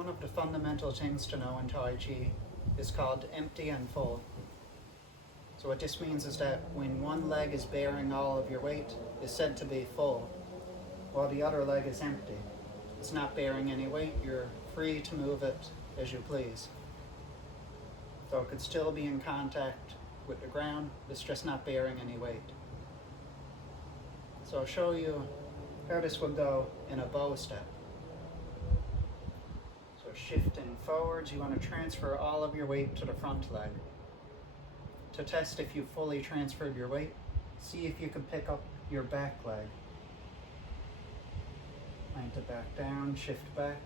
One of the fundamental things to know in Tai Chi is called empty and full. So what this means is that when one leg is bearing all of your weight, is said to be full, while the other leg is empty. It's not bearing any weight, you're free to move it as you please. Though it could still be in contact with the ground, it's just not bearing any weight. So I'll show you how this would go in a bow step. So shifting forwards, you want to transfer all of your weight to the front leg. To test if you fully transferred your weight, see if you can pick up your back leg. Plant it back down, shift back.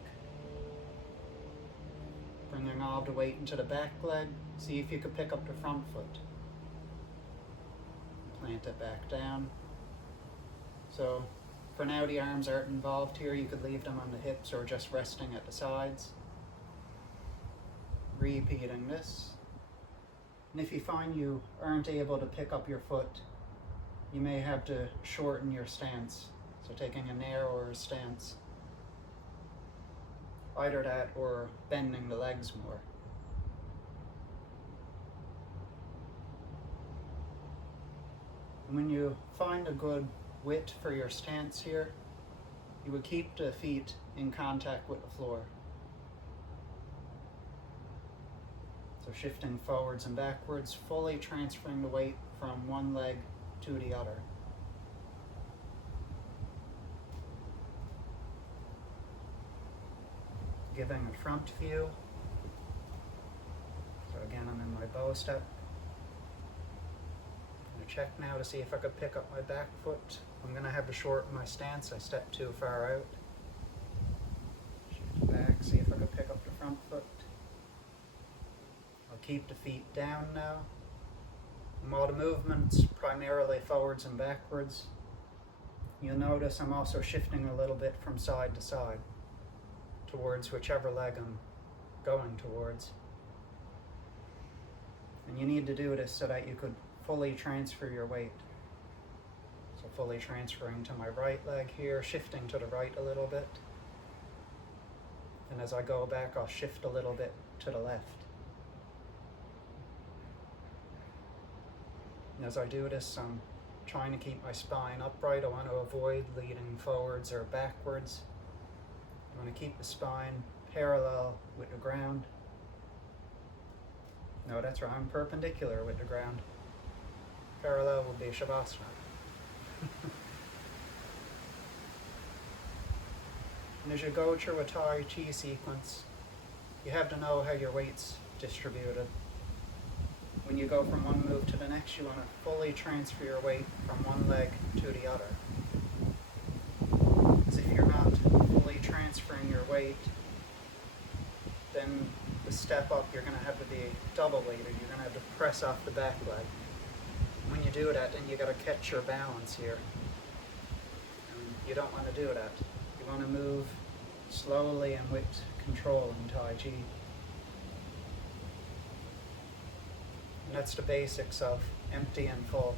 Bringing all the weight into the back leg, see if you can pick up the front foot. Plant it back down. So for now the arms aren't involved here, you could leave them on the hips or just resting at the sides. Repeating this. And if you find you aren't able to pick up your foot, you may have to shorten your stance. So taking a narrower stance. Either that or bending the legs more. And when you find a good width for your stance here, you would keep the feet in contact with the floor. So shifting forwards and backwards, fully transferring the weight from one leg to the other. Giving a front view. So again, I'm in my bow step. I'm going to check now to see if I could pick up my back foot. I'm going to have to shorten my stance. I stepped too far out. Shift back, see if I could pick up the front foot. I'll keep the feet down now. And while the movement's primarily forwards and backwards, you'll notice I'm also shifting a little bit from side to side towards whichever leg I'm going towards. And you need to do this so that you could fully transfer your weight. So fully transferring to my right leg here, shifting to the right a little bit. And as I go back, I'll shift a little bit to the left. And as I do this, I'm trying to keep my spine upright. I want to avoid leaning forwards or backwards. I want to keep the spine parallel with the ground. No, that's wrong, perpendicular with the ground. Parallel would be Shavasana. And as you go through a Tai Chi sequence, you have to know how your weight's distributed. When you go from one move to the next, you want to fully transfer your weight from one leg to the other. Because if you're not fully transferring your weight, then the step up you're going to have to be double weighted. You're going to have to press off the back leg. When you do that, then you got to catch your balance here. And you don't want to do that. You want to move slowly and with control in Tai Chi. And that's the basics of empty and full.